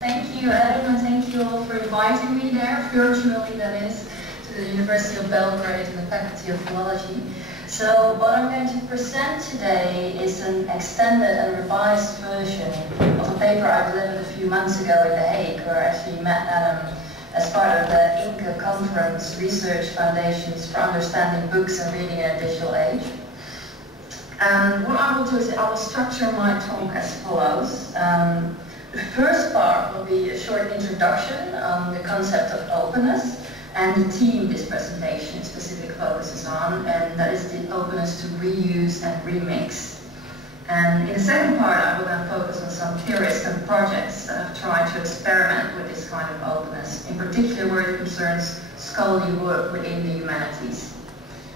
Thank you, Adam, and thank you all for inviting me there, virtually that is, to the University of Belgrade and the Faculty of Philology. So what I'm going to present today is an extended and revised version of a paper I delivered a few months ago in The Hague, where I actually met Adam as part of the INCA conference, Research Foundations for Understanding Books and Reading in a Digital Age. And what I will do is I will structure my talk as follows. The first part will be a short introduction on the concept of openness and the theme this presentation specifically focuses on, and that is the openness to reuse and remix. And in the second part I will then focus on some theorists and projects that have tried to experiment with this kind of openness, in particular where it concerns scholarly work within the humanities.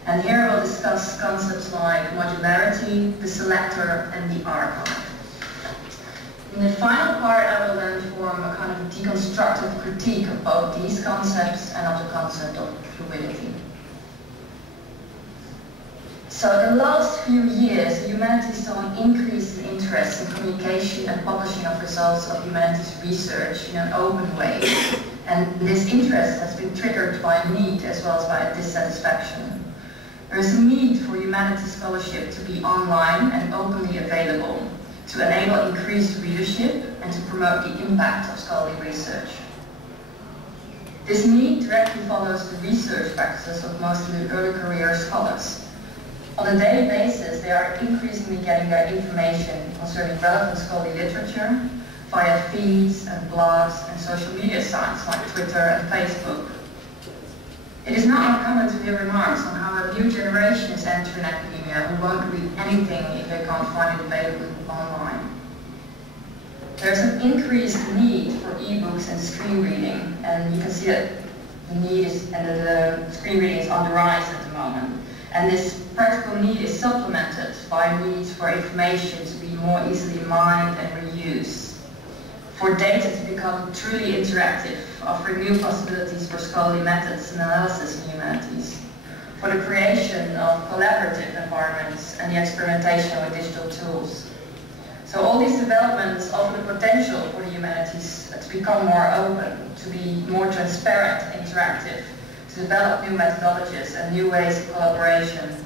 And here we'll discuss concepts like modularity, the selector, and the archive. In the final part, I will then form a kind of deconstructive critique of both these concepts and of the concept of fluidity. So in the last few years, the humanities saw an increase in interest in communication and publishing of results of humanities research in an open way. And this interest has been triggered by a need as well as by a dissatisfaction. There is a need for humanities scholarship to be online and openly available, to enable increased readership and to promote the impact of scholarly research. This need directly follows the research practices of most of the early career scholars. On a daily basis, they are increasingly getting their information concerning relevant scholarly literature via feeds and blogs and social media sites like Twitter and Facebook. It is not uncommon to hear remarks on how a new generation is entering academia who won't read anything if they can't find it available online. There's an increased need for ebooks and screen reading, and you can see that the need is, and the screen reading is on the rise at the moment. And this practical need is supplemented by needs for information to be more easily mined and reused, for data to become truly interactive, offering new possibilities for scholarly methods and analysis in humanities, for the creation of collaborative environments and the experimentation with digital tools. So all these developments offer the potential for the humanities to become more open, to be more transparent, interactive, to develop new methodologies and new ways of collaboration,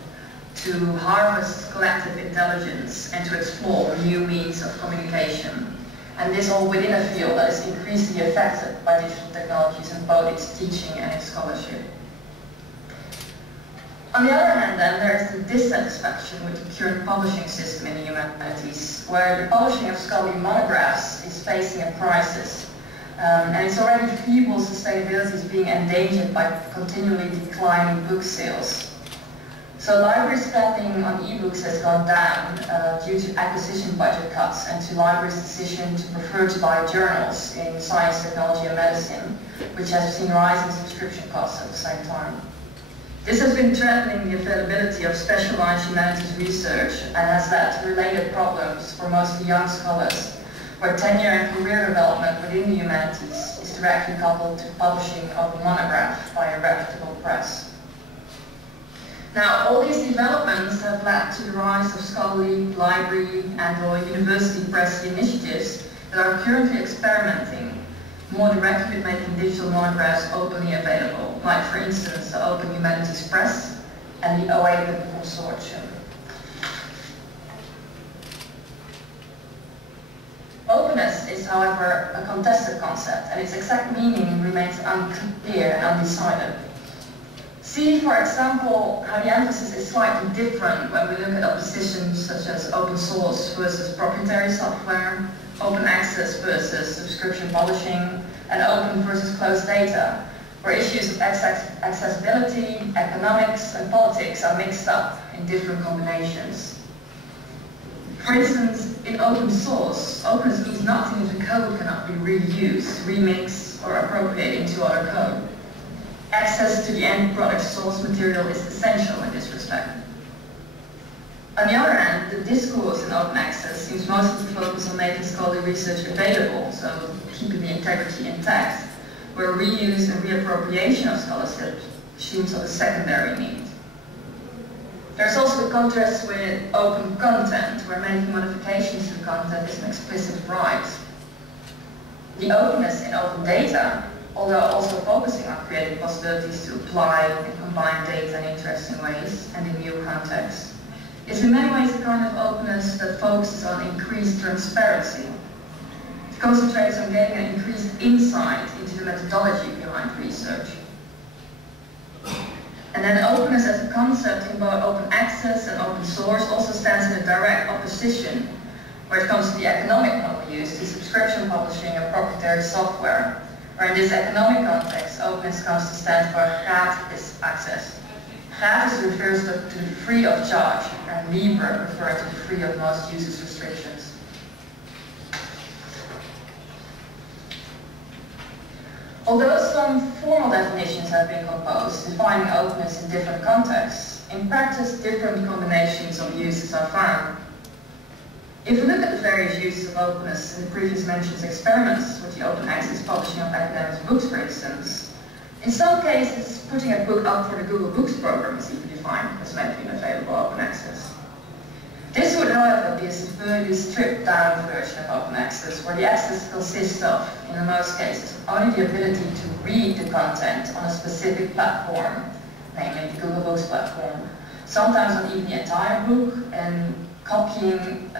to harvest collective intelligence and to explore new means of communication. And this all within a field that is increasingly affected by digital technologies in both its teaching and its scholarship. On the other hand, then, there is the dissatisfaction with the current publishing system in the humanities, where the publishing of scholarly monographs is facing a crisis. And its already feeble sustainability is being endangered by continually declining book sales. So library spending on ebooks has gone down due to acquisition budget cuts and to libraries' decision to prefer to buy journals in science, technology and medicine, which has seen rising subscription costs at the same time. This has been threatening the availability of specialized humanities research and has led to related problems for mostly young scholars, where tenure and career development within the humanities is directly coupled to publishing of a monograph by a reputable press. Now, all these developments have led to the rise of scholarly, library and/or university press initiatives that are currently experimenting more directly with making digital monographs openly available, like for instance the Open Humanities Press and the OA Consortium. Openness is, however, a contested concept, and its exact meaning remains unclear and undecided. See, for example, how the emphasis is slightly different when we look at oppositions such as open source versus proprietary software, open access versus subscription publishing, and open versus closed data, where issues of accessibility, economics, and politics are mixed up in different combinations. For instance, in open source, openness means nothing if the code cannot be reused, remixed, or appropriated into other code. Access to the end product source material is essential in this respect. On the other hand, the discourse in open access seems mostly to focus on making scholarly research available, so keeping the integrity intact, where reuse and reappropriation of scholarship seems of a secondary need. There's also the contrast with open content, where making modifications to content is an explicit right. The openness in open data, although also focusing on creating possibilities to apply and combine data in interesting ways and in new contexts, is in many ways the kind of openness that focuses on increased transparency. It concentrates on getting an increased insight into the methodology behind research. And then openness as a concept in both open access and open source also stands in a direct opposition where it comes to the economic model used to subscription publishing of proprietary software, where in this economic context, openness comes to stand for gratis access. Gratis refers to the free of charge, and libre refers to the free of most users' restrictions. Although some formal definitions have been proposed defining openness in different contexts, in practice different combinations of uses are found. If we look at the various uses of openness in the previous mentioned experiments with the open access publishing of academic books, for instance, in some cases putting a book up for the Google Books program is even defined as making available open access. This would, however, be a severely stripped down version of open access, where the access consists of, in most cases, only the ability to read the content on a specific platform, namely the Google Books platform, sometimes not even the entire book, and copying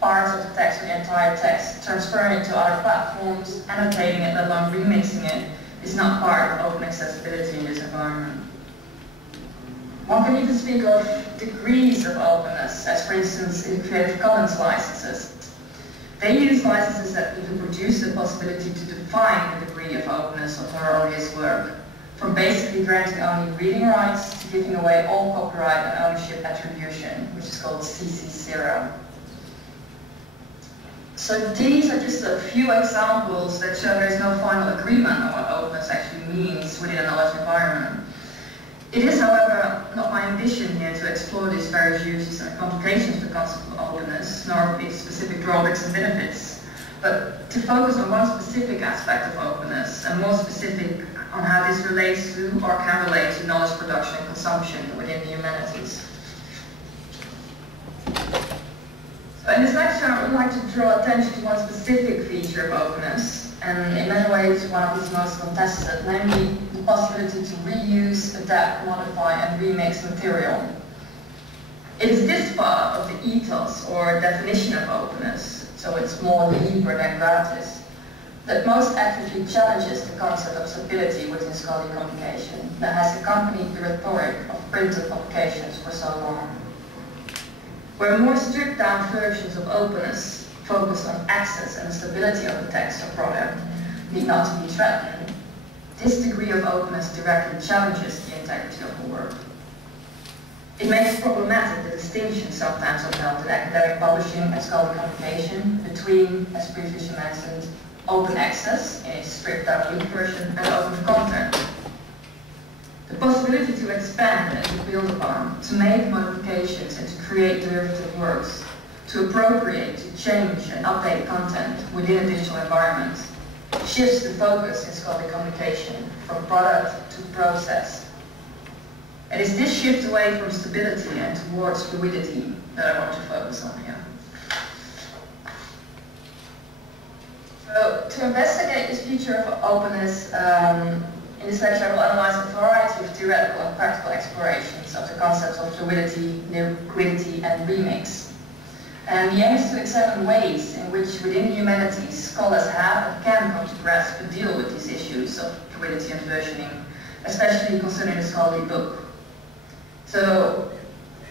parts of the text or the entire text, transferring it to other platforms, annotating it, let alone remixing it, is not part of open accessibility in this environment. One can even speak of degrees of openness, as for instance in Creative Commons licenses. They use licenses that even produce the possibility to define the degree of openness of her or his work, from basically granting only reading rights to giving away all copyright and ownership attribution, which is called CC0. So these are just a few examples that show there is no final agreement on what openness actually means within a knowledge environment. It is, however, not my ambition here to explore these various uses and complications of the concept of openness, nor its specific drawbacks and benefits, but to focus on one specific aspect of openness, and more specific on how this relates to or can relate to knowledge production and consumption within the humanities. So in this lecture, I would like to draw attention to one specific feature of openness, and in many ways one of its most contested, namely the possibility to reuse, adapt, modify, and remix material. It is this part of the ethos or definition of openness, so it's more libre than gratis, that most actively challenges the concept of stability within scholarly communication that has accompanied the rhetoric of printed publications for so long. Where more stripped down versions of openness focused on access and the stability of the text or product need not to be threatened, this degree of openness directly challenges the integrity of the work. It makes problematic the distinction sometimes upheld in academic publishing and scholarly communication between, as previously mentioned, open access in its stripped down weak version and open content. The possibility to expand and to build upon, to make modifications and to create derivative works, to appropriate, to change and update content within a digital environment, shifts the focus in scholarly communication from product to process. It is this shift away from stability and towards fluidity that I want to focus on here. So, to investigate this feature of openness, in this lecture I will analyze a variety of theoretical and practical explorations of the concepts of fluidity, liquidity, and remix. And the aim is to examine ways in which within the humanities scholars have and can come to grasp and deal with these issues of fluidity and versioning, especially concerning the scholarly book. So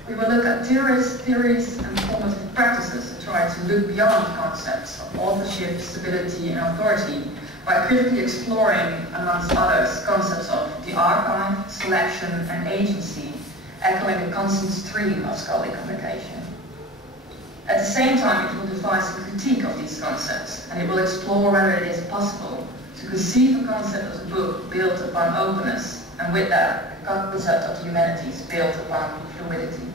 we will look at theories, and formative practices and try to look beyond concepts of authorship, stability, and authority by critically exploring, amongst others, concepts of the archive, selection, and agency, echoing the constant stream of scholarly communication. At the same time, it will devise a critique of these concepts, and it will explore whether it is possible to conceive a concept of the book built upon openness, and with that, a concept of the humanities built upon fluidity.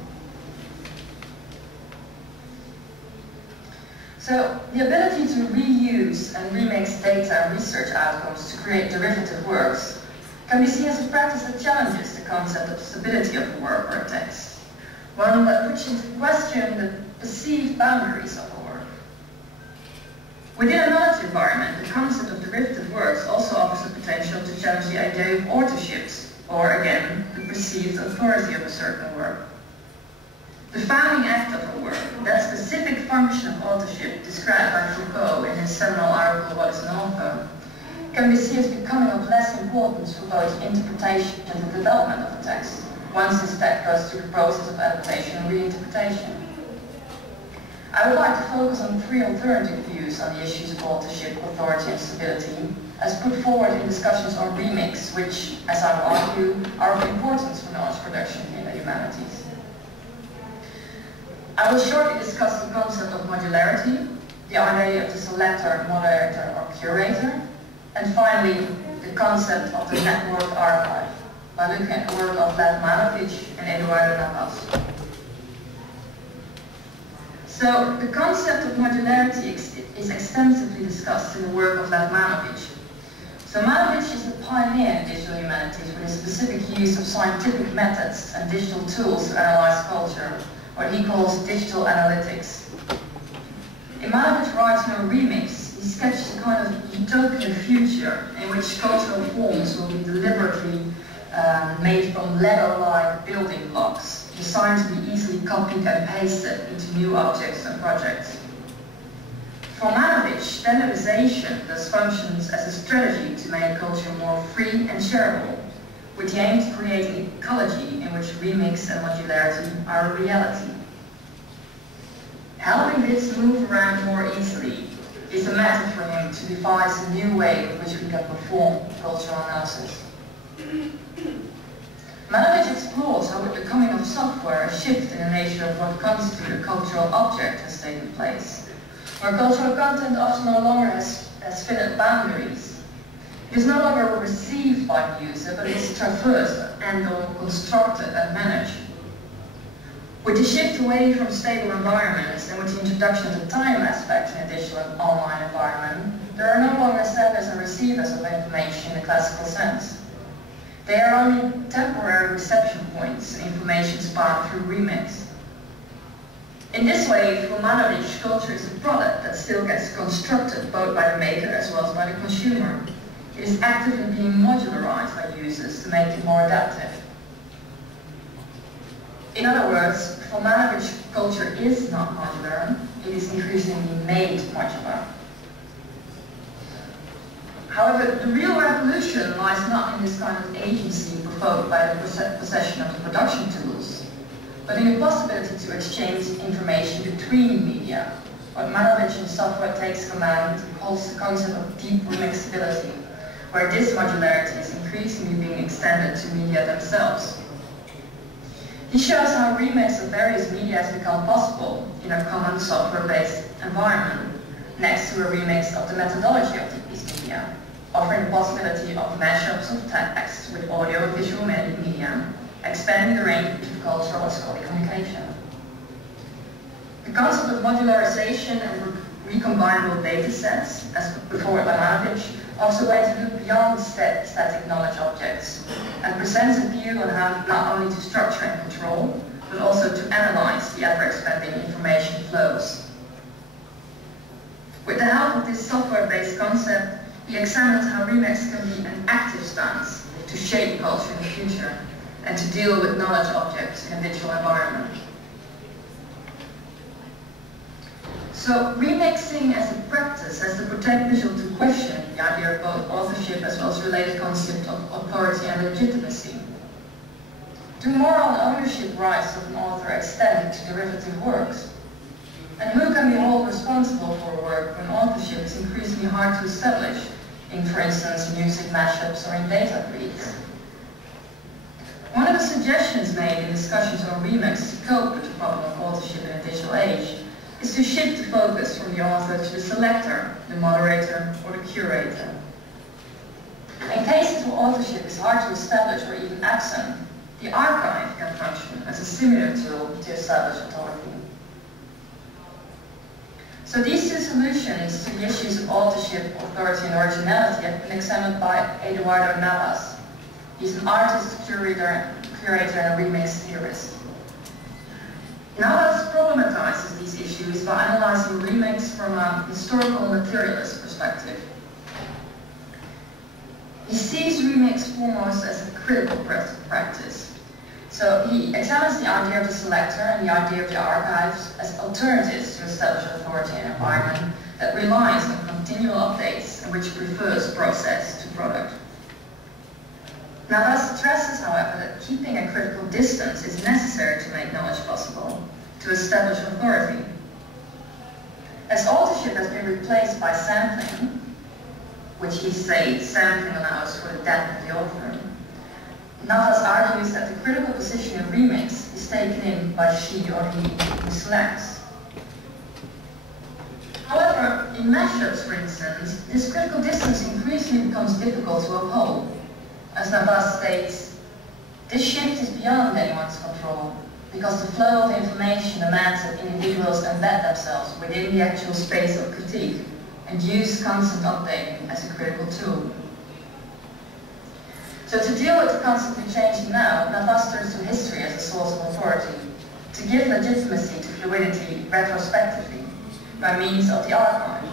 So, the ability to reuse and remix data and research outcomes to create derivative works can be seen as a practice that challenges the concept of stability of a work or a text, one that puts into question the perceived boundaries of a work. Within a knowledge environment, the concept of derivative works also offers the potential to challenge the idea of authorships, or again, the perceived authority of a certain work. The founding act of a work, that specific function of authorship described by Foucault in his seminal article, What is an Author, can be seen as becoming of less importance for both interpretation and the development of a text, once this text goes through the process of adaptation and reinterpretation. I would like to focus on 3 alternative views on the issues of authorship, authority and stability, as put forward in discussions on remix, which, as I will argue, are of importance for knowledge production in the humanities. I will shortly discuss the concept of modularity, the idea of the selector, moderator or curator, and finally the concept of the network archive, by looking at the work of Janneke and Eduardo Navas. So the concept of modularity is extensively discussed in the work of Janneke. So Janneke is the pioneer in digital humanities with his specific use of scientific methods and digital tools to analyze culture, what he calls digital analytics. In Janneke writes no remix, he sketches a kind of utopian future in which cultural forms will be deliberately made from Lego-like building blocks, designed to be easily copied and pasted into new objects and projects. For Janneke, standardization thus functions as a strategy to make culture more free and shareable, with the aim to create an ecology in which remix and modularity are a reality. Helping this move around more easily is a method for him to devise a new way in which we can perform cultural analysis. Janneke explores how with the coming of software a shift in the nature of what constitutes a cultural object has taken place, where cultural content often no longer has finite boundaries. It is no longer received by the user, but it is traversed and/or constructed and managed. With the shift away from stable environments and with the introduction of the time aspect in a digital and online environment, there are no longer senders and receivers of information in the classical sense. They are only temporary reception points, and information sparked through remix. In this way, for Janneke, culture is a product that still gets constructed both by the maker as well as by the consumer. It is actively being modularized by users to make it more adaptive. In other words, for Janneke, culture is not modular, it is increasingly made modular. However, the real revolution lies not in this kind of agency provoked by the possession of the production tools, but in the possibility to exchange information between media. What Janneke in software takes command holds the concept of deep remixability, where this modularity is increasingly being extended to media themselves. He shows how remix of various media has become possible in a common software-based environment, next to a remix of the methodology of these media, offering the possibility of mashups of text with audio-visual media, expanding the range of cultural and scholarly communication. The concept of modularization and recombinable data sets, as put forward by Janneke, offers a way to look beyond static knowledge objects and presents a view on how not only to structure and control, but also to analyze the ever-expanding information flows. With the help of this software-based concept, he examines how remix can be an active stance to shape culture in the future and to deal with knowledge objects in a digital environment. So remixing as a practice has the potential to question the idea of both authorship as well as related concept of authority and legitimacy. Do moral and ownership rights of an author extend to derivative works? And who can be held responsible for a work when authorship is increasingly hard to establish, in, for instance, music mashups or in data breeds? One of the suggestions made in discussions on remix to cope with the problem of authorship in a digital age is to shift the focus from the author to the selector, the moderator, or the curator. In cases where authorship is hard to establish or even absent, the archive can function as a similar tool to establish authority. So these two solutions to the issues of authorship, authority, and originality have been examined by Eduardo Navas. He's an artist, curator, and remix theorist. Navas problematizes these issues by analyzing remakes from a historical materialist perspective. He sees remakes foremost as a critical practice. So he examines the idea of the selector and the idea of the archives as alternatives to established authority and environment that relies on continual updates and which prefers process to product. Navas stresses, however, that keeping a critical distance is necessary to make knowledge possible, to establish authority. As authorship has been replaced by sampling, which he states sampling allows for the death of the author, Navas argues that the critical position of remix is taken in by she or he who selects. However, in mashups, for instance, this critical distance increasingly becomes difficult to uphold. As Navas states, this shift is beyond anyone's control, because the flow of information demands that individuals embed themselves within the actual space of critique and use constant updating as a critical tool. So to deal with the constantly changing now, Navas turns to history as a source of authority, to give legitimacy to fluidity retrospectively, by means of the archive.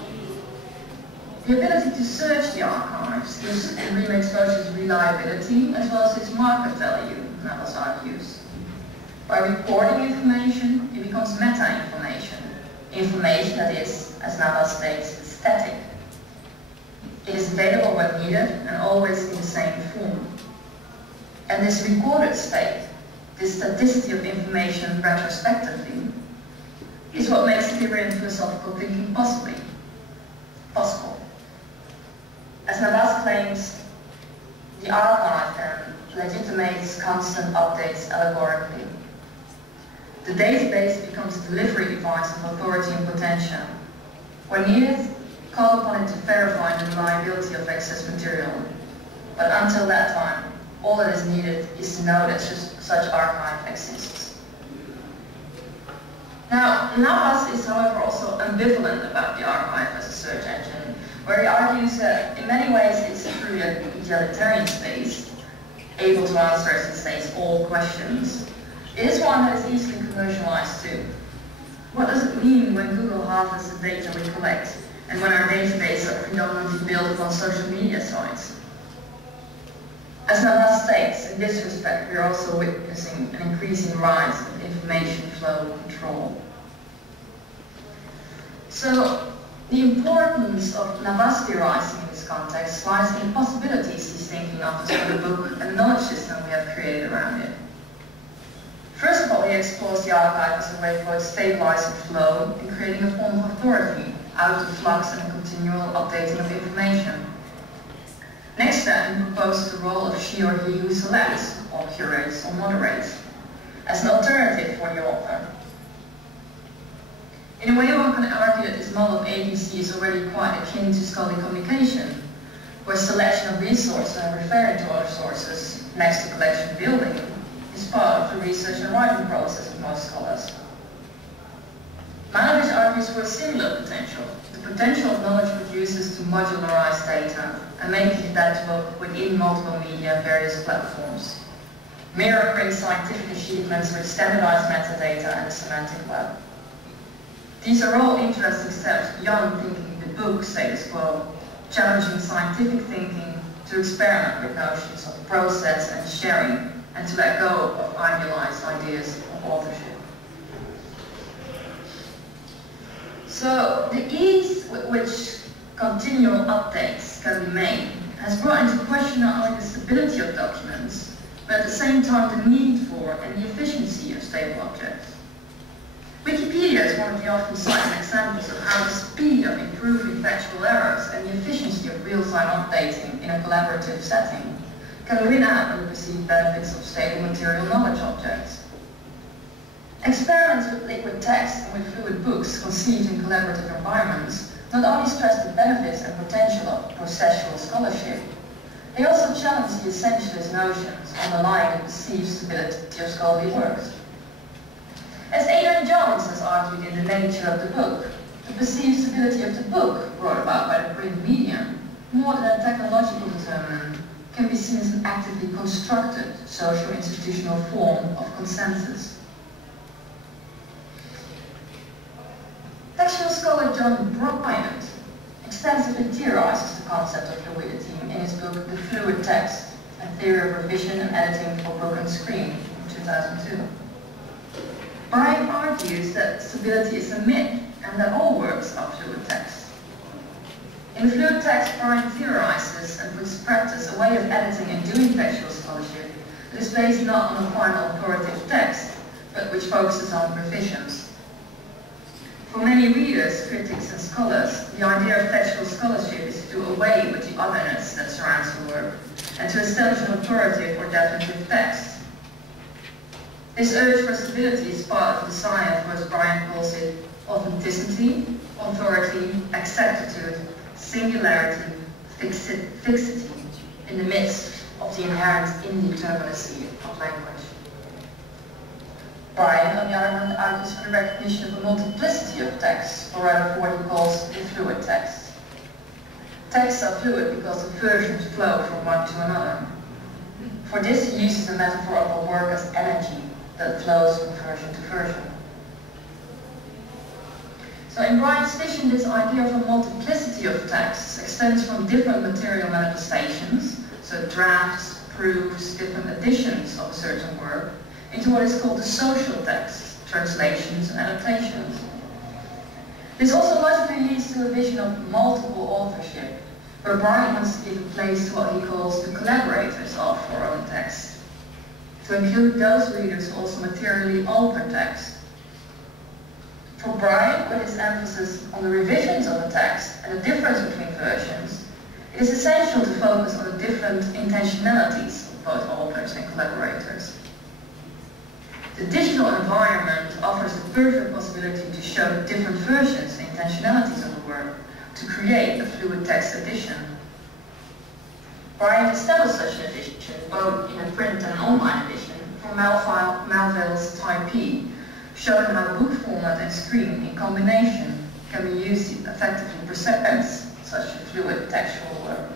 The ability to search the archives gives remix both its reliability as well as its market value, Navas argues. By recording information, it becomes meta-information, information that is, as Navas states, static. It is available when needed and always in the same form. And this recorded state, this staticity of information retrospectively, is what makes theory and philosophical thinking possible. As Navas claims, the archive then legitimates constant updates allegorically. The database becomes a delivery device of authority and potential. When needed, call upon it to verify the reliability of excess material. But until that time, all that is needed is to know that such archive exists. Now, Navas is, however, also ambivalent about the archive as a search engine, where he argues that in many ways it's a truly egalitarian space, able to answer, as he states, all questions. It is one that is easily commercialized too. What does it mean when Google harvests the data we collect, and when our databases are predominantly built upon social media sites? As Navas states, in this respect, we are also witnessing an increasing rise of information flow control. So, the importance of Navas theorizing in this context lies in the possibilities he's thinking of for the book and the knowledge system we have created around it. First of all, he explores the archive as a way for it to stabilize the flow in creating a form of authority out of flux and continual updating of information. Next then, he proposes the role of she or he who selects, or curates, or moderates, as an alternative for the author. In a way, one can argue that this model of agency is already quite akin to scholarly communication, where selection of resources and referring to other sources, next to collection building, is part of the research and writing process of most scholars. Manovich argues for a similar potential, the potential of knowledge producers to modularize data and make it adaptable within multiple media and various platforms, mirroring scientific achievements with standardized metadata and the semantic web. These are all interesting steps beyond thinking the book status quo, challenging scientific thinking to experiment with notions of process and sharing, and to let go of idealized ideas of authorship. So the ease with which continual updates can be made has brought into question not only the stability of documents, but at the same time the need for and the efficiency of stable objects. Wikipedia is one of the often cited examples of how the speed of improving factual errors and the efficiency of real-time updating in a collaborative setting can win out on the perceived benefits of stable material knowledge objects. Experiments with liquid text and with fluid books conceived in collaborative environments not only stress the benefits and potential of processual scholarship, they also challenge the essentialist notions underlying the perceived stability of scholarly works. As Adrian Jones has argued in The Nature of the Book, the perceived stability of the book brought about by the print medium, more than a technological determinant, can be seen as an actively constructed social institutional form of consensus. John Bryant extensively theorizes the concept of fluidity in his book The Fluid Text, A Theory of Revision and Editing for Book and Screen in 2002. Bryant argues that stability is a myth and that all works are fluid text. In the fluid text, Bryant theorizes and puts to practice a way of editing and doing textual scholarship that is based not on a final authoritative text, but which focuses on revisions. For many readers, critics and scholars, the idea of textual scholarship is to do away with the otherness that surrounds the work and to establish an authoritative or definitive text. This urge for stability is part of the desire for, as Bryant calls it, authenticity, authority, exactitude, singularity, fixity in the midst of the inherent indeterminacy of language. Bryant, on the other hand, argues for the recognition of a multiplicity of texts, or rather for what he calls the fluid text. Texts are fluid because the versions flow from one to another. For this, he uses the metaphor of a work as energy that flows from version to version. So in Bryant's vision, this idea of a multiplicity of texts extends from different material manifestations, so drafts, proofs, different editions of a certain work, into what is called the social text, translations and adaptations. This also logically leads to a vision of multiple authorship, where Bryant wants to give a place to what he calls the collaborators of oral text, to include those readers who also materially alter text. For Bryant, with his emphasis on the revisions of the text and the difference between versions, it is essential to focus on the different intentionalities of both authors and collaborators. The digital environment offers the perfect possibility to show the different versions and intentionalities of the work, to create a fluid text edition. Bryant established such an edition, both in a print and online edition, for Melville's Typee, showing how book format and screen in combination can be used to effectively present such a fluid textual work.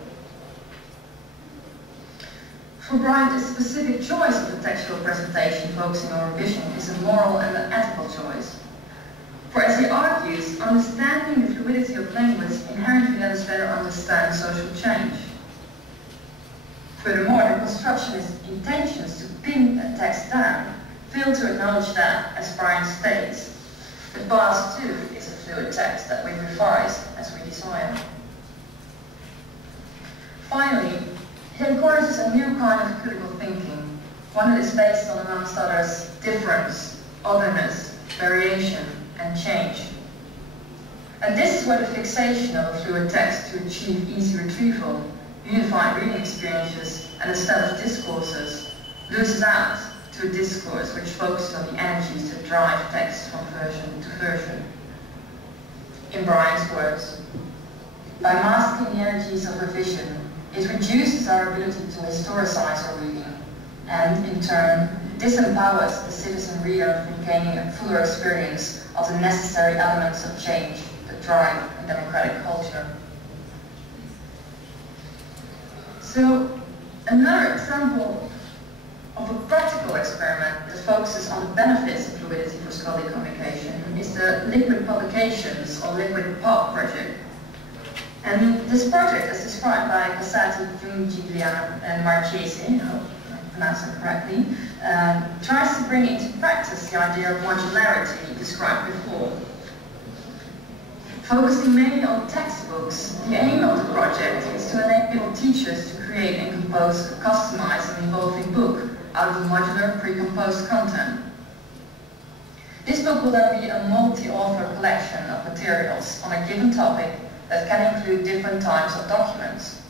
For Bryant, a specific choice of the textual presentation focusing on revision is a moral and an ethical choice. For as he argues, understanding the fluidity of language inherently lets us better understand social change. Furthermore, the constructionist intentions to pin a text down fail to acknowledge that, as Bryant states, the past too is a fluid text that we revise as we desire. Finally, he encourages a new kind of critical thinking, one that is based on, amongst others, difference, otherness, variation, and change. And this is where the fixation of a fluid text to achieve easy retrieval, unified reading experiences, and established discourses loses out to a discourse which focuses on the energies that drive text from version to version. In Bryant's words, by masking the energies of revision, it reduces our ability to historicize our reading, and in turn, disempowers the citizen reader from gaining a fuller experience of the necessary elements of change that drive a democratic culture. So, another example of a practical experiment that focuses on the benefits of fluidity for scholarly communication is the Liquid Publications, or Liquid Pub project. And this project, as described by Passati, Giulia, and Marchesi, I hope I pronounced it correctly, tries to bring into practice the idea of modularity described before. Focusing mainly on textbooks, the aim of the project is to enable teachers to create and compose a customized and evolving book out of modular, pre-composed content. This book will then be a multi-author collection of materials on a given topic that can include different types of documents.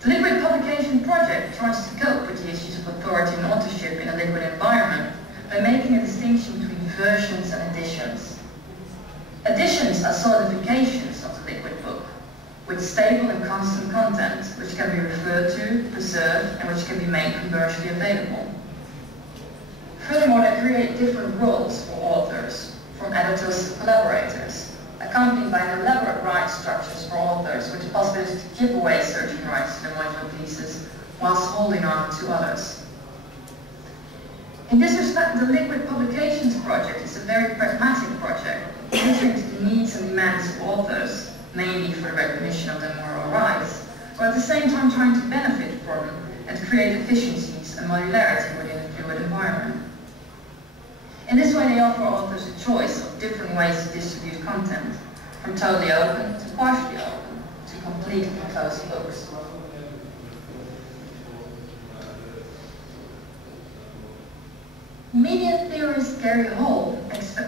The Liquid Publication Project tries to cope with the issues of authority and authorship in a liquid environment by making a distinction between versions and editions. Editions are solidifications of the liquid book, with stable and constant content, which can be referred to, preserved, and which can be made commercially available. Furthermore, they create different roles for authors, from editors to collaborators, accompanied by elaborate rights structures for authors, with the possibility to give away certain rights to their modular pieces, whilst holding on to others. In this respect, the Liquid Publications project is a very pragmatic project, catering to the needs and demands of authors, mainly for the recognition of their moral rights, but at the same time trying to benefit from and create efficiencies and modularity within a fluid environment. In this way, they offer authors a choice of different ways to distribute content, from totally open to partially open, to completely closed books. Media theorist Gary Hall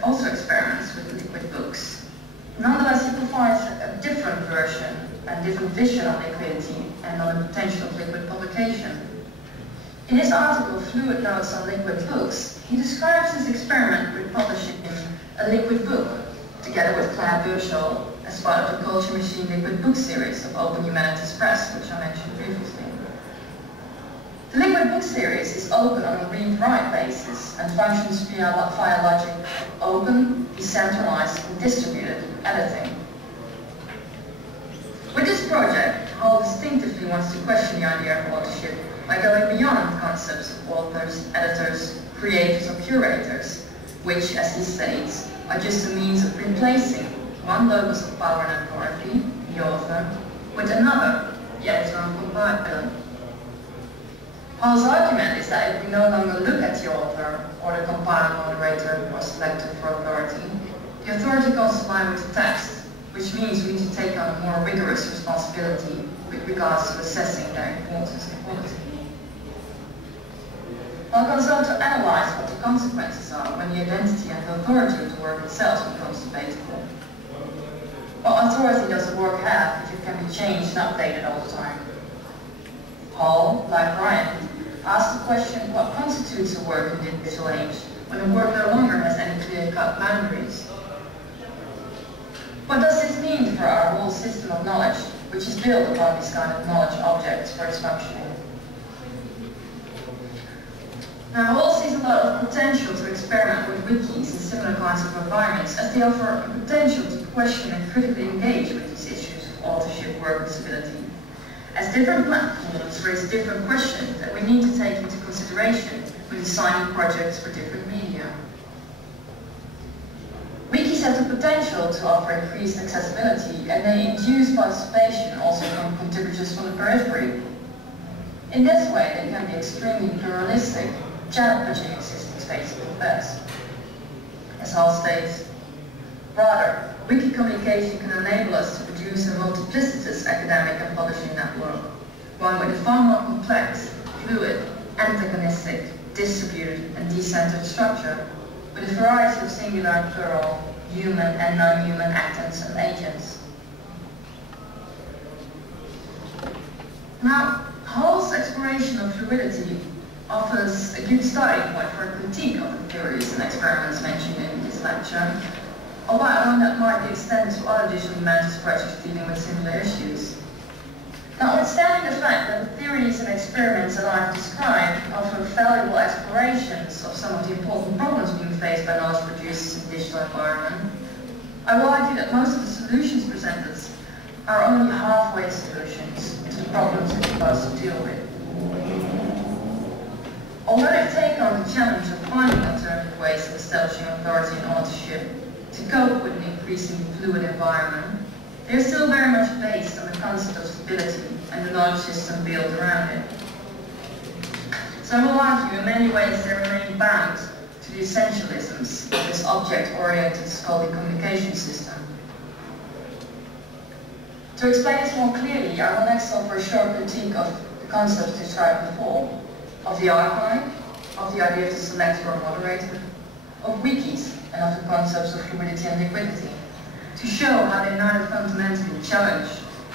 also experiments with liquid books. Nonetheless, he provides a different version and different vision on liquidity and on the potential of liquid publication. In his article, Fluid Notes on Liquid Books, he describes his experiment with publishing a liquid book, together with Claire Burchell, as part of the Culture Machine Liquid Book series of Open Humanities Press, which I mentioned previously. The Liquid Book series is open on a read-write basis and functions via logic of open, decentralized, and distributed editing. With this project, Hall distinctively wants to question the idea of authorship by going beyond concepts of authors, editors, creators, or curators, which, as he states, are just a means of replacing one locus of power and authority, the author, with another, the editor and compiler. Hall's argument is that if we no longer look at the author, or the compiler, moderator, or selector for authority, the authority goes to lie with the text, which means we need to take on a more rigorous responsibility with regards to assessing their importance and quality. Hall goes on to analyze what the consequences are when the identity and the authority of the work itself becomes debatable. What authority does the work have if it can be changed and updated all the time? Hall, like Ryan, asks the question what constitutes a work in the digital age when a work no longer has any clear-cut boundaries. What does this mean for our whole system of knowledge, which is built upon these kind of knowledge objects for its functioning? Now, Hall sees a lot of potential to experiment with wikis and similar kinds of environments, as they offer a potential to question and critically engage with these issues of authorship, work, disability. As different platforms raise different questions that we need to take into consideration when designing projects for different media. Wikis have the potential to offer increased accessibility, and they induce participation also from contributors from the periphery. In this way, they can be extremely pluralistic, challenging existing spaces at best. As Hall states, rather, wiki communication can enable us to produce a multiplicitous academic and publishing network, one with a far more complex, fluid, antagonistic, distributed and decentered structure, with a variety of singular and plural, human and non-human actors and agents. Now, Hall's exploration of fluidity offers a good starting point for a critique of the theories and experiments mentioned in this lecture, albeit one that might be extended to other digital humanities projects dealing with similar issues. Notwithstanding the fact that the theories and experiments that I've described offer valuable explorations of some of the important problems being faced by knowledge producers in the digital environment, I will argue that most of the solutions presented are only halfway solutions to the problems we're supposed to deal with. Although they take on the challenge of finding alternative ways of establishing authority and authorship to cope with an increasingly fluid environment, they are still very much based on the concept of stability and the knowledge system built around it. So I will argue in many ways they remain bound to the essentialisms of this object-oriented scholarly communication system. To explain this more clearly, I will next offer a short critique of the concepts described before, of the archive, of the idea of the selector or moderator, of wikis, and of the concepts of fluidity and liquidity, to show how they neither fundamentally challenge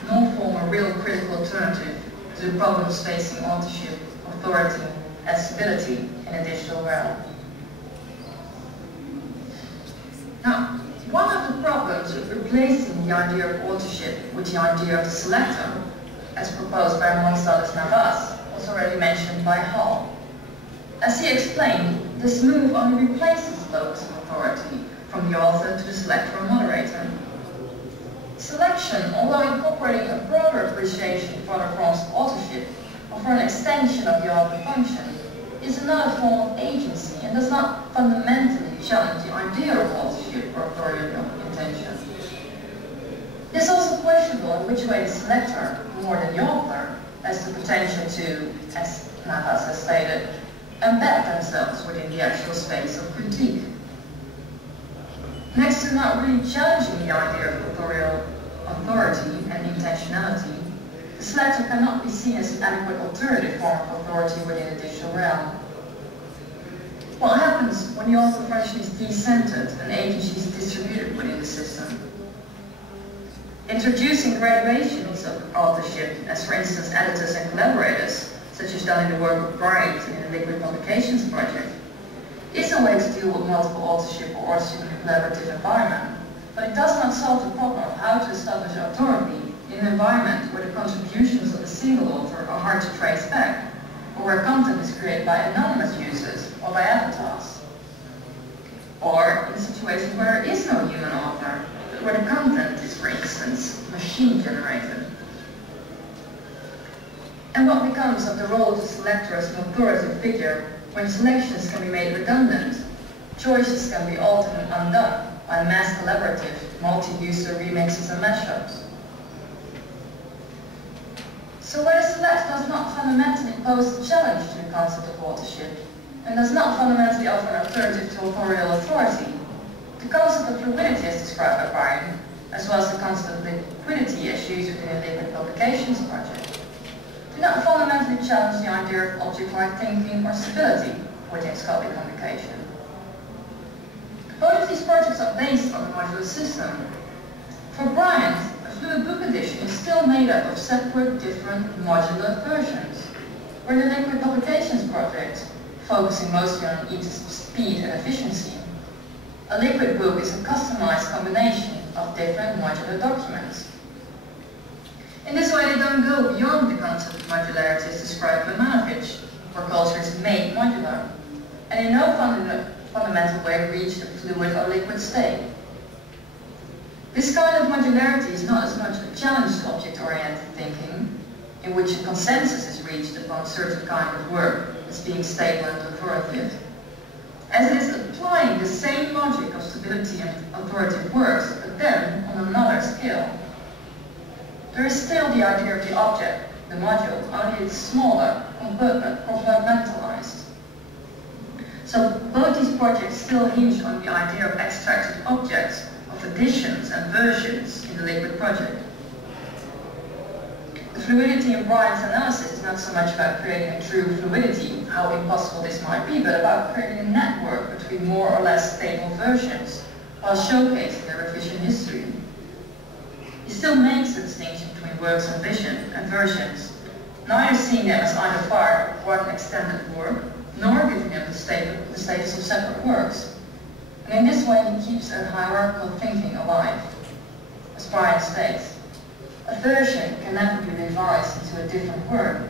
nor form a real critical alternative to the problems facing authorship, authority, and stability in a digital realm. Now, one of the problems with replacing the idea of authorship with the idea of the selector, as proposed by amongst others Navas, was already mentioned by Hall. As he explained, this move only replaces the locus of authority from the author to the selector or moderator. Selection, although incorporating a broader appreciation for other forms of authorship, or for an extension of the author function, is another form of agency and does not fundamentally challenge the idea of authorship or authorial intention. It is also questionable in which way the selector, more than the author, has the potential to, as Navas has stated, embed themselves within the actual space of critique. Next to not really challenging the idea of authorial authority and intentionality, the selector cannot be seen as an adequate alternative form of authority within the digital realm. What happens when the author function is decentered and agency is distributed within the system? Introducing graduations of authorship, as for instance editors and collaborators, such as done in the work of Bright in the Liquid Publications project, is a way to deal with multiple authorship or authorship in a collaborative environment, but it does not solve the problem of how to establish authority in an environment where the contributions of a single author are hard to trace back, or where content is created by anonymous users or by avatars. Or in a situation where there is no human author, but where the content is, for instance, machine generated. And what becomes of the role of the selector as an authoritative figure when selections can be made redundant, choices can be altered and undone by mass collaborative, multi-user remixes and mashups? So where the selector does not fundamentally pose a challenge to the concept of authorship, and does not fundamentally offer an alternative to authorial authority, the concept of fluidity as described by Brian, as well as the concept of liquidity as used within the Liquid Publications project, do not fundamentally challenge the idea of object-like thinking or stability within Scholarly communication. Both of these projects are based on a modular system. For Brian, a fluid book edition is still made up of separate, different, modular versions, where the Liquid Publications project, focusing mostly on each speed and efficiency, a liquid book is a customized combination of different modular documents. In this way, they don't go beyond the concept of modularity as described by Manovich, where culture is made modular, and in no fundamental way reach a fluid or liquid state. This kind of modularity is not as much a challenge to object-oriented thinking, in which a consensus is reached upon a certain kind of work as being stable and authoritative, as it is applying the same logic of stability and authoritative works, but then on another scale. There is still the idea of the object, the module, only it's smaller, compartmentalized. So both these projects still hinge on the idea of extracted objects, of editions and versions in the Liquid project. The fluidity in Brian's analysis is not so much about creating a true fluidity, how impossible this might be, but about creating a network between more or less stable versions, while showcasing their revision history. He still makes the distinction between works and vision and versions, neither seeing them as either part of one extended work, nor giving them the status of separate works. And in this way he keeps a hierarchical thinking alive. As Brian states, a version can never be revised into a different work,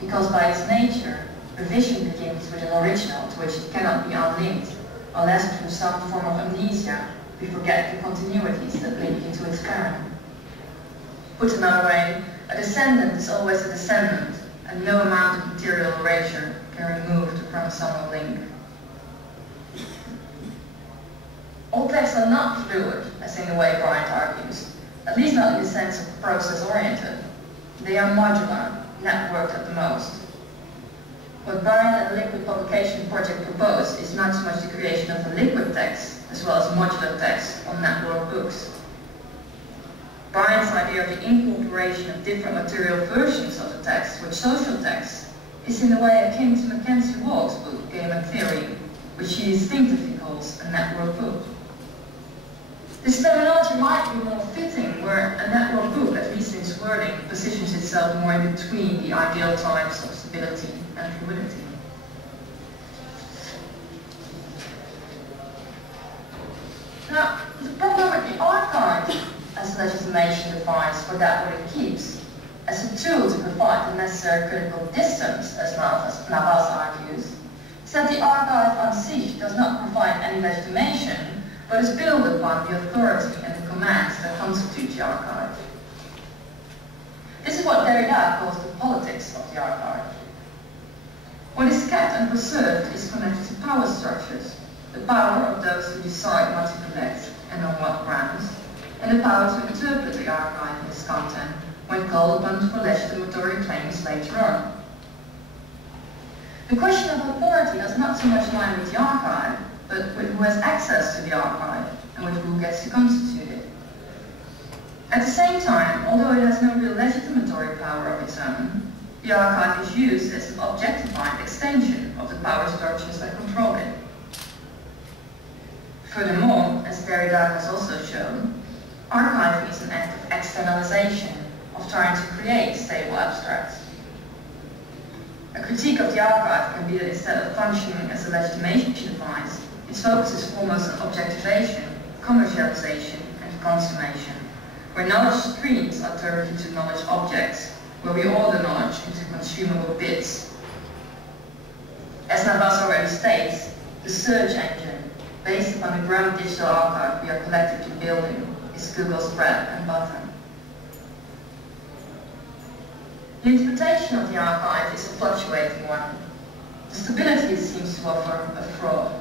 because by its nature, revision begins with an original to which it cannot be unlinked, unless through some form of amnesia we forget the continuities that link into its parent. Put another way, a descendant is always a descendant, and no amount of material erasure can remove the chromosomal link. All texts are not fluid, as in the way Bryant argues, at least not in the sense of process-oriented. They are modular, networked at the most. What Bryant and the Liquid Publication project propose is not so much the creation of a liquid text, as well as modular text on network books. Bryant's idea of the incorporation of different material versions of the text with social text is in a way akin to Mackenzie Walk's book, Game and Theory, which he distinctively calls a network book. This terminology might be more fitting where a network book, at least in its wording, positions itself more in between the ideal types of stability and fluidity. Now, the problem with the archive, as legislation defines for that what it keeps, as a tool to provide the necessary critical distance, as Navas argues, is that the archive on sich does not provide any legitimation, but is built upon the authority and the commands that constitute the archive. This is what Derrida calls the politics of the archive. What is kept and preserved is connected to power structures, the power of those who decide what to collect and on what grounds, and the power to interpret the archive and its content when called upon for legitimatory claims later on. The question of authority does not so much lie with the archive, but with who has access to the archive and with who gets to constitute it. At the same time, although it has no real legitimatory power of its own, the archive is used as an objectified extension of the power structures that control it. Furthermore, as Derrida has also shown, archiving is an act of externalization, of trying to create stable abstracts. A critique of the archive can be that instead of functioning as a legitimation device, its focus is foremost on objectivation, commercialization, and consummation, where knowledge streams are turned into knowledge objects, where we order knowledge into consumable bits. As Navas already states, the search engine, based upon the growing digital archive we are collectively building, is Google's bread and butter. The interpretation of the archive is a fluctuating one. The stability it seems to offer a fraud.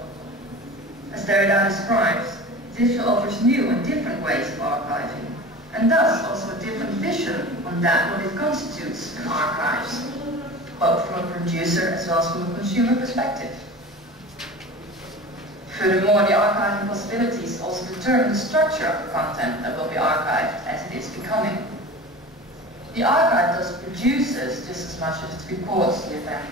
As Derrida describes, digital offers new and different ways of archiving, and thus also a different vision on that what it constitutes an archive, both from a producer as well as from a consumer perspective. Furthermore, the archiving possibilities also determine the structure of the content that will be archived as it is becoming. The archive thus produces just as much as it records the event.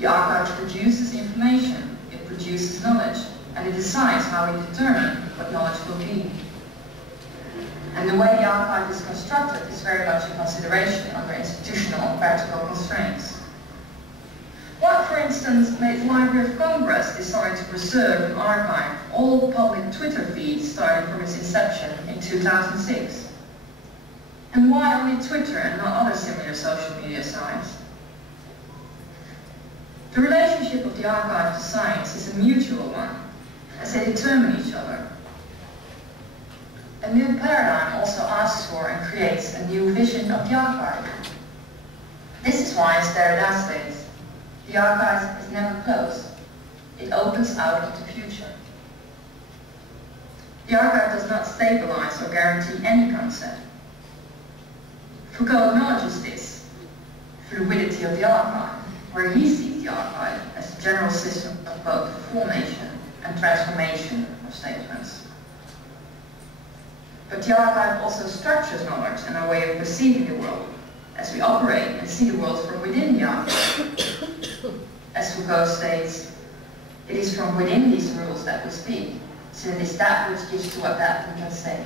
The archive produces information, it produces knowledge, and it decides how we determine what knowledge will be. And the way the archive is constructed is very much a consideration under institutional and practical constraints. What, for instance, made the Library of Congress decide to preserve and archive all public Twitter feeds starting from its inception in 2006? And why only Twitter and not other similar social media sites? The relationship of the archive to science is a mutual one, as they determine each other. A new paradigm also asks for and creates a new vision of the archive. This is why, as Derrida states, the archive is never closed. It opens out into the future. The archive does not stabilize or guarantee any concept. Foucault acknowledges this fluidity of the archive, where he sees the archive as a general system of both formation and transformation of statements. But the archive also structures knowledge and our way of perceiving the world, as we operate and see the world from within the archive. As Foucault states, it is from within these rules that we speak, so it is that which gives to what that we can say.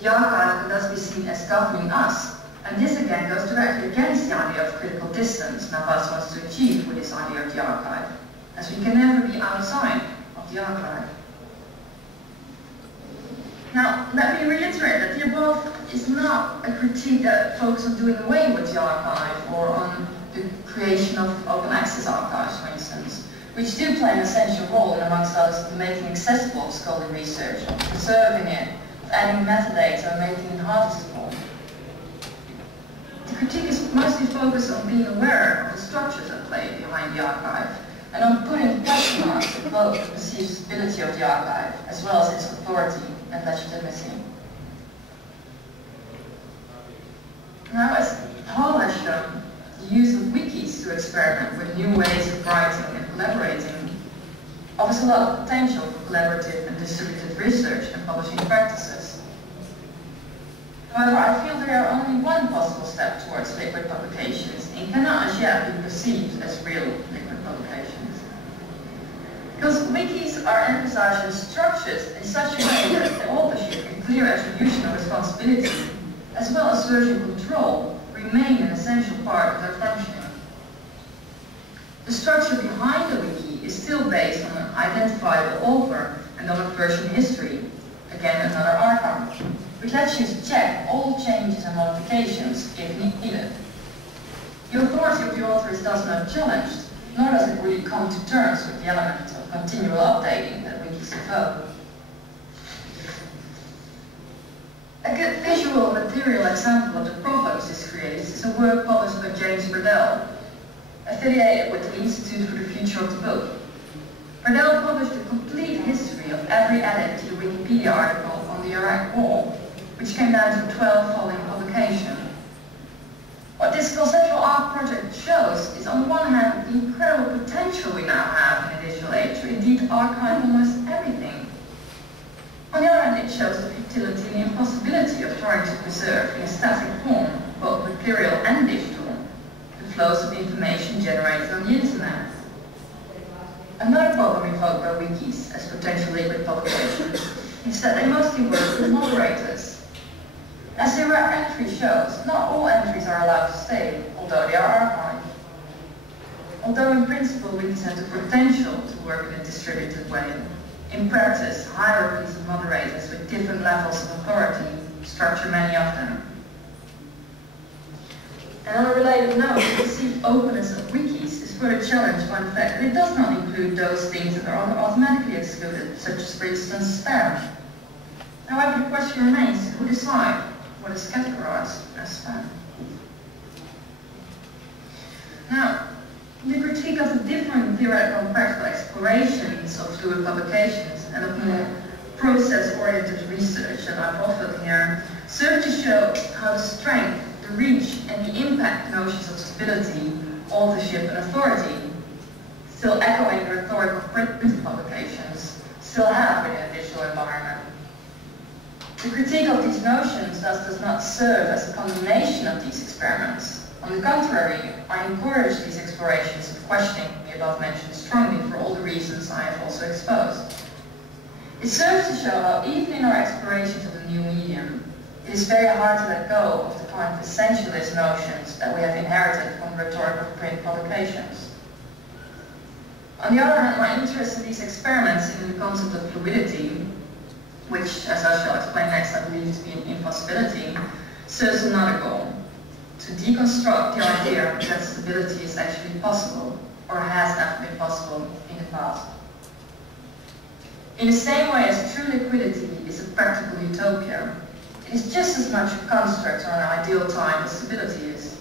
The archive can thus be seen as governing us, and this again goes directly against the idea of critical distance Navas wants to achieve with this idea of the archive, as we can never be outside of the archive. Now, let me reiterate that the above is not a critique that focuses on doing away with the archive or on the creation of open access archives, for instance, which do play an essential role in, amongst others, in making accessible scholarly research, preserving it, adding metadata, and making it harvestable. The critique is mostly focused on being aware of the structures at play behind the archive, and on putting question marks on both the perceived stability of the archive, as well as its authority and legitimacy. Now, as Hall has shown, the use of wikis to experiment with new ways of writing and collaborating offers a lot of potential for collaborative and distributed research and publishing practices. However, I feel there are only one possible step towards liquid publications and cannot as yet be perceived as real liquid publications. Because wikis are emphasized as structures in such a way that the authorship and clear attribution of responsibility, as well as version control, remain an essential part of their functioning. The structure behind the wiki is still based on an identifiable author and on a version history, again another archive, which lets you check all changes and modifications if needed. The authority of the author is thus not challenged, nor does it really come to terms with the element of continual updating that wikis evoke. A good visual material example of the problems this creates Creates is a work published by James Burdell, affiliated with the Institute for the Future of the Book. Burdell published a complete history of every edit to the Wikipedia article on the Iraq War, which came down to 12 volume publication. What this conceptual art project shows is, on the one hand, the incredible potential we now have in the digital age to indeed archive almost everything. On the other hand, it shows the futility and the impossibility of trying to preserve in a static form, both material and digital, the flows of information generated on the internet. Another problem evoked by wikis as potential liquid publications is that they mostly work with moderators. As the Iraq entry shows, not all entries are allowed to stay, although they are archived. Although in principle wikis have the potential to work in a distributed way, in practice, hierarchies of moderators with different levels of authority structure many of them. And on a related note, the perceived openness of wikis is further challenged by the fact that it does not include those things that are automatically excluded, such as, for instance, spam. However, the question remains, who decide what is categorized as spam? Now, the critique of the different theoretical and practical explorations of fluid publications and of more process-oriented research that I've offered here serve to show how the strength, the reach, and the impact notions of stability, authorship, and authority, still echoing the rhetoric of printed publications, still have within a digital environment. The critique of these notions thus does not serve as a condemnation of these experiments. On the contrary, I encourage these explorations of questioning the above mentioned strongly for all the reasons I have also exposed. It serves to show how even in our explorations of the new medium, it is very hard to let go of the kind of essentialist notions that we have inherited from the rhetoric of print publications. On the other hand, my interest in these experiments in the concept of fluidity, which, as I shall explain next, I believe to be an impossibility, serves another goal: to deconstruct the idea that stability is actually possible, or has ever been possible in the past. In the same way as true liquidity is a practical utopia, it is just as much a construct or an ideal time as stability is.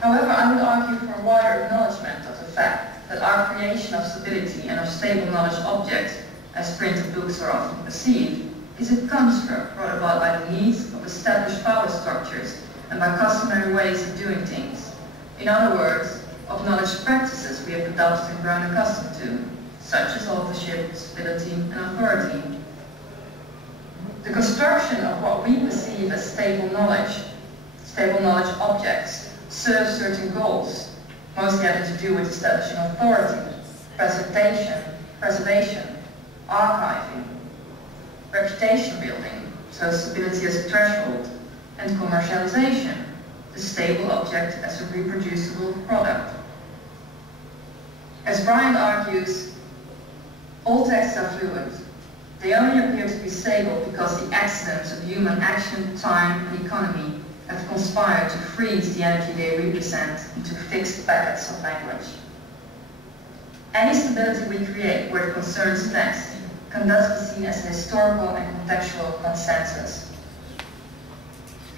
However, I would argue for a wider acknowledgement of the fact that our creation of stability and of stable knowledge objects, as printed books are often perceived, is a construct brought about by the needs of established power structures and by customary ways of doing things. In other words, of knowledge practices we have adopted and grown accustomed to, such as authorship, stability, and authority. The construction of what we perceive as stable knowledge objects, serves certain goals, mostly having to do with establishing authority, preservation, archiving, reputation building, so stability as a threshold, and commercialization, the stable object as a reproducible product. As Bryant argues, all texts are fluid. They only appear to be stable because the accidents of human action, time, and economy have conspired to freeze the energy they represent into fixed packets of language. Any stability we create where it concerns text can thus be seen as a historical and contextual consensus.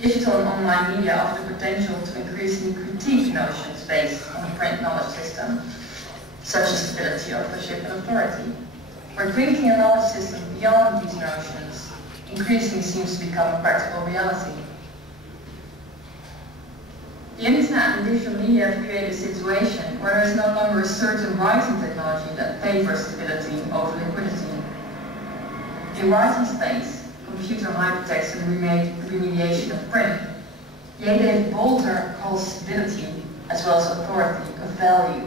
Digital and online media offer the potential to increasingly critique notions based on the print knowledge system, such as stability, authorship, and authority, where drinking a knowledge system beyond these notions increasingly seems to become a practical reality. The internet and digital media have created a situation where there is no longer a certain writing technology that favors stability over liquidity. In writing space, computer hypertext and remediation of print, yea, David Bolter calls stability as well as authority a value.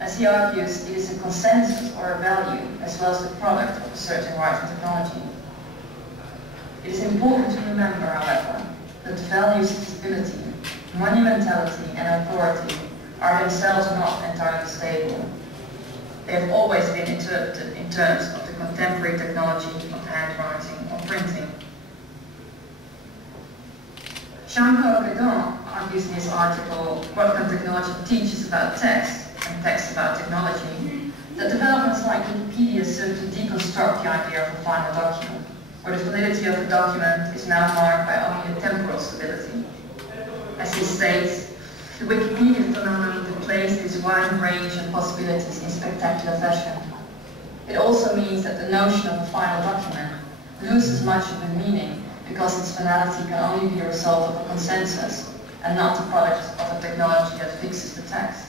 As he argues, it is a consensus or a value as well as the product of a certain writing technology. It is important to remember, however, that the values of stability, monumentality, and authority are themselves not entirely stable. They have always been interpreted in terms of the contemporary technology of handwriting or printing. Janneke Adema argues in his article, What Can Technology Teach Us About Text, and Text About Technology, that developments like Wikipedia serve to deconstruct the idea of a final document, where the validity of the document is now marked by only a temporal stability. states, the Wikipedia phenomenon displays this wide range of possibilities in spectacular fashion. It also means that the notion of a final document loses much of its meaning because its finality can only be a result of a consensus and not the product of a technology that fixes the text.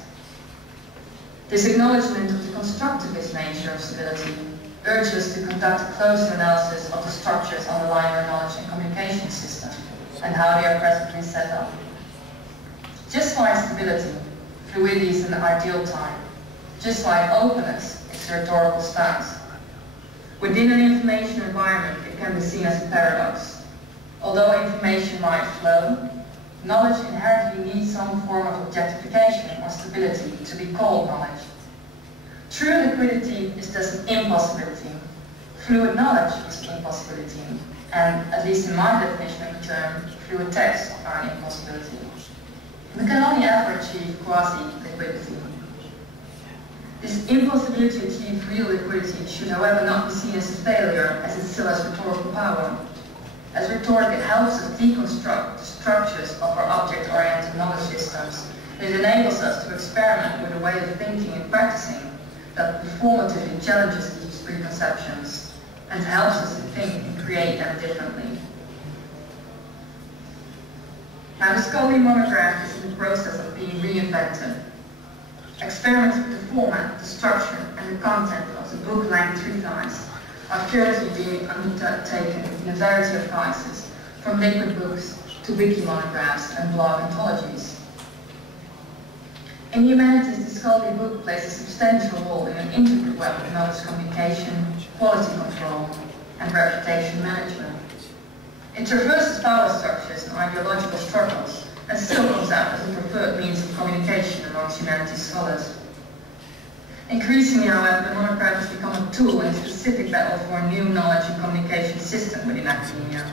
This acknowledgement of the constructivist nature of civility urges us to conduct a closer analysis of the structures underlying our knowledge and communication system and how they are presently set up. Just like stability, fluidity is an ideal type. Just like openness, it's a rhetorical stance. Within an information environment, it can be seen as a paradox. Although information might flow, knowledge inherently needs some form of objectification or stability to be called knowledge. True liquidity is thus an impossibility. Fluid knowledge is an impossibility, and at least in my definition of the term, fluid texts are an impossibility. We can only ever achieve quasi-liquidity. This impossibility to achieve real liquidity should, however, not be seen as a failure, as it still has rhetorical power. As rhetoric, it helps us deconstruct the structures of our object-oriented knowledge systems. It enables us to experiment with a way of thinking and practicing that performatively challenges these preconceptions and helps us to think and create them differently. Now, the scholarly monograph is in the process of being reinvented. Experiments with the format, the structure, and the content of the book-length treatise are currently being undertaken in a variety of guises, from liquid books to wiki monographs and blog anthologies. In Humanities, the scholarly book plays a substantial role in an intricate web of knowledge communication, quality control, and reputation management. It traverses power structures and ideological struggles, and still comes out as a preferred means of communication amongst humanities scholars. Increasingly, however, the monograph has become a tool in a specific battle for a new knowledge and communication system within academia.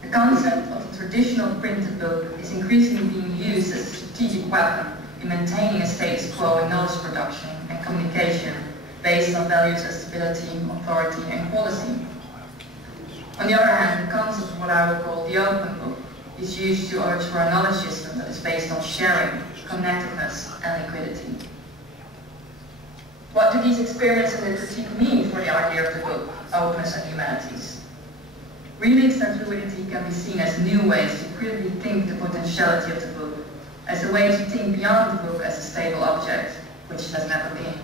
The concept of a traditional printed book is increasingly being used as a strategic weapon in maintaining a status quo in knowledge production and communication based on values as stability, authority, and quality. On the other hand, the concept of what I would call the open book is used to urge for a knowledge system that is based on sharing, connectedness, and liquidity. What do these experiments in the critique mean for the idea of the book, openness and humanities? Remix and fluidity can be seen as new ways to critically think the potentiality of the book, as a way to think beyond the book as a stable object, which it has never been,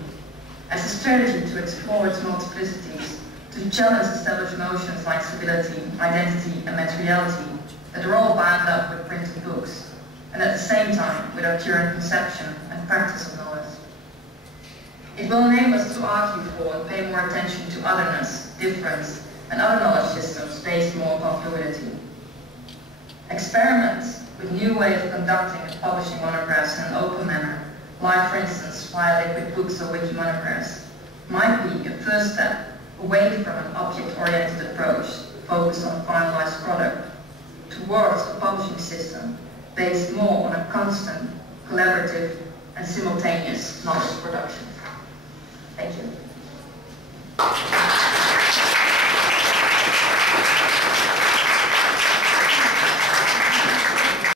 as a strategy to explore its multiplicities, to challenge established notions like stability, identity, and materiality that are all bound up with printed books, and at the same time with our current conception and practice of knowledge. It will enable us to argue for and pay more attention to otherness, difference, and other knowledge systems based more upon fluidity. Experiments with new ways of conducting and publishing monographs in an open manner, like for instance via liquid books or wiki monographs, might be a first step away from an object-oriented approach focused on a finalized product, towards a publishing system based more on a constant, collaborative, and simultaneous knowledge production. Thank you.